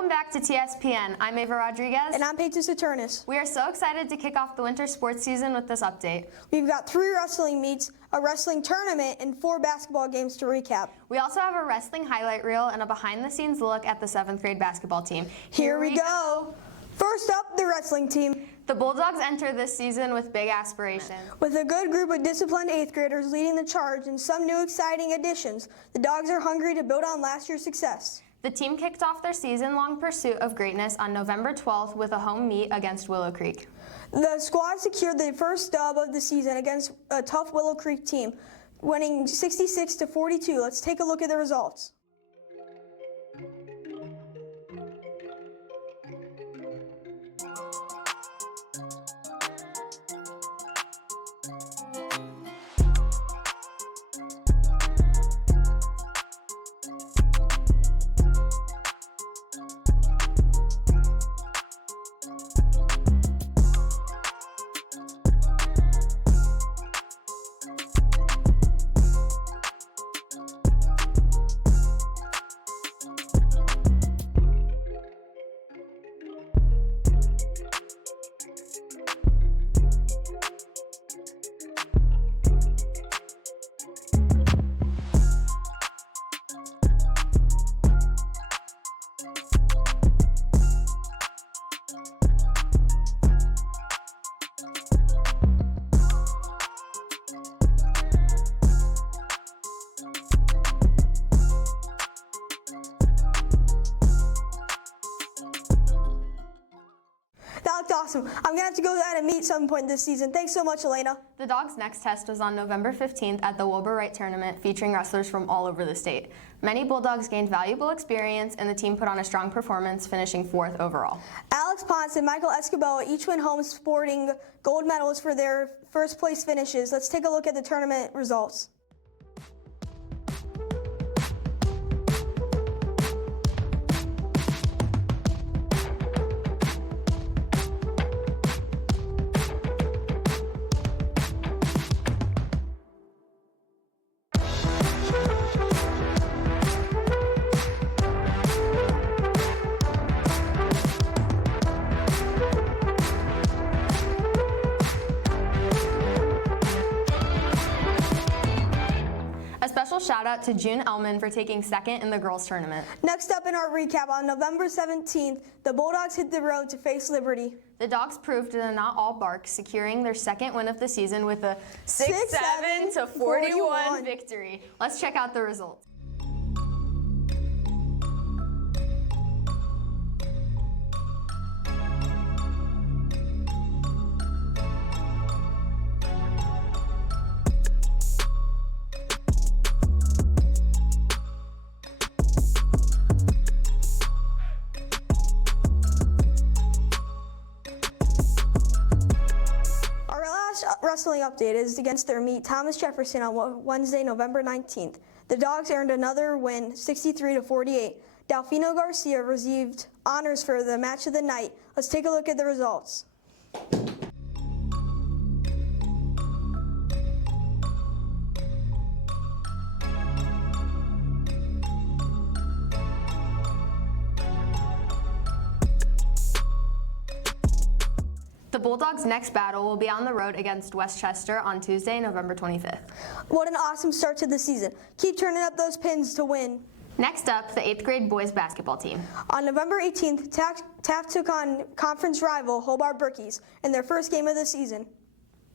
Welcome back to TSPN. I'm Ava Rodriguez. And I'm Peyton Saturnus. We are so excited to kick off the winter sports season with this update. We've got 3 wrestling meets, a wrestling tournament, and 4 basketball games to recap. We also have a wrestling highlight reel and a behind-the-scenes look at the 7th grade basketball team. Here we go. First up, the wrestling team. The Bulldogs enter this season with big aspirations. With a good group of disciplined 8th graders leading the charge and some new exciting additions, the Dogs are hungry to build on last year's success. The team kicked off their season-long pursuit of greatness on November 12th with a home meet against Willow Creek. The squad secured the first dub of the season against a tough Willow Creek team, winning 66-42. Let's take a look at the results. That looked awesome. I'm going to have to go at a meet some point this season. Thanks so much, Elena. The Dogs' next test was on November 15th at the Wilbur Wright Tournament, featuring wrestlers from all over the state. Many Bulldogs gained valuable experience, and the team put on a strong performance, finishing 4th overall. Alex Ponce and Michael Escobar each went home sporting gold medals for their first place finishes. Let's take a look at the tournament results. Special shout out to June Ellman for taking 2nd in the girls tournament. Next up in our recap, on November 17th, the Bulldogs hit the road to face Liberty. The Dogs proved they're not all bark, securing their 2nd win of the season with a 6-7-41 victory. Let's check out the results. Wrestling update is against their meet Thomas Jefferson on Wednesday, November 19th. The Dogs earned another win, 63-48. Delfino Garcia received honors for the match of the night. Let's take a look at the results. The Bulldogs' next battle will be on the road against Westchester on Tuesday, November 25th. What an awesome start to the season. Keep turning up those pins to win. Next up, the 8th grade boys basketball team. On November 18th, Taft took on conference rival Hobart Berkeys in their first game of the season.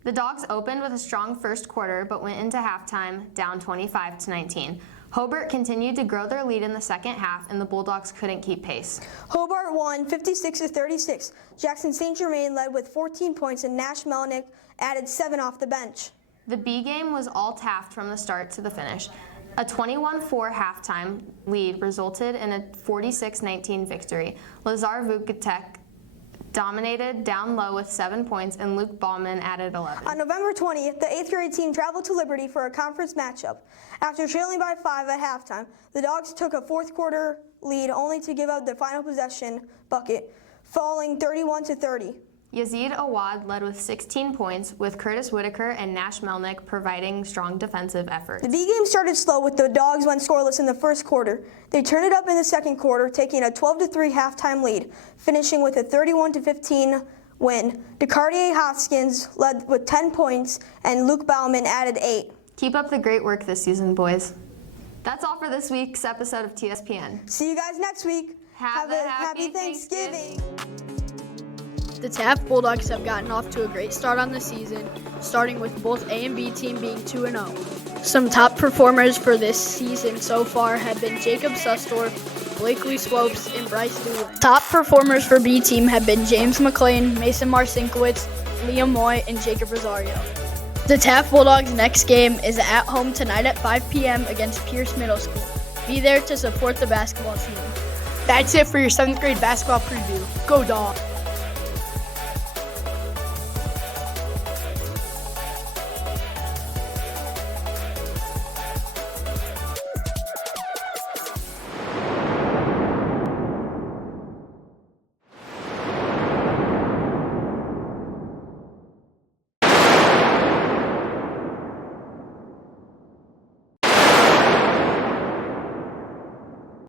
The Dogs opened with a strong first quarter, but went into halftime down 25-19. Hobart continued to grow their lead in the second half, and the Bulldogs couldn't keep pace. Hobart won 56-36. Jackson St. Germain led with 14 points, and Nash Melnick added 7 off the bench. The B game was all Taft from the start to the finish. A 21-4 halftime lead resulted in a 46-19 victory. Lazar Vukatek dominated down low with 7 points, and Luke Ballman added 11. On November 20th, the 8th grade team traveled to Liberty for a conference matchup. After trailing by 5 at halftime, the Dogs took a fourth quarter lead only to give up the final possession bucket, falling 31-30. Yazid Awad led with 16 points, with Curtis Whitaker and Nash Melnick providing strong defensive efforts. The B game started slow with the Dogs went scoreless in the first quarter. They turned it up in the second quarter, taking a 12-3 halftime lead, finishing with a 31-15 win. DeCartier Hoskins led with 10 points, and Luke Bauman added 8. Keep up the great work this season, boys. That's all for this week's episode of TSPN. See you guys next week. Have a happy Thanksgiving. The Taft Bulldogs have gotten off to a great start on the season, starting with both A and B team being 2-0. Some top performers for this season so far have been Jacob Sustorf, Blakely Swopes, and Bryce Doolin. Top performers for B team have been James McLean, Mason Marcinkiewicz, Liam Moy, and Jacob Rosario. The Taft Bulldogs' next game is at home tonight at 5 p.m. against Pierce Middle School. Be there to support the basketball team. That's it for your 7th grade basketball preview. Go Dogs!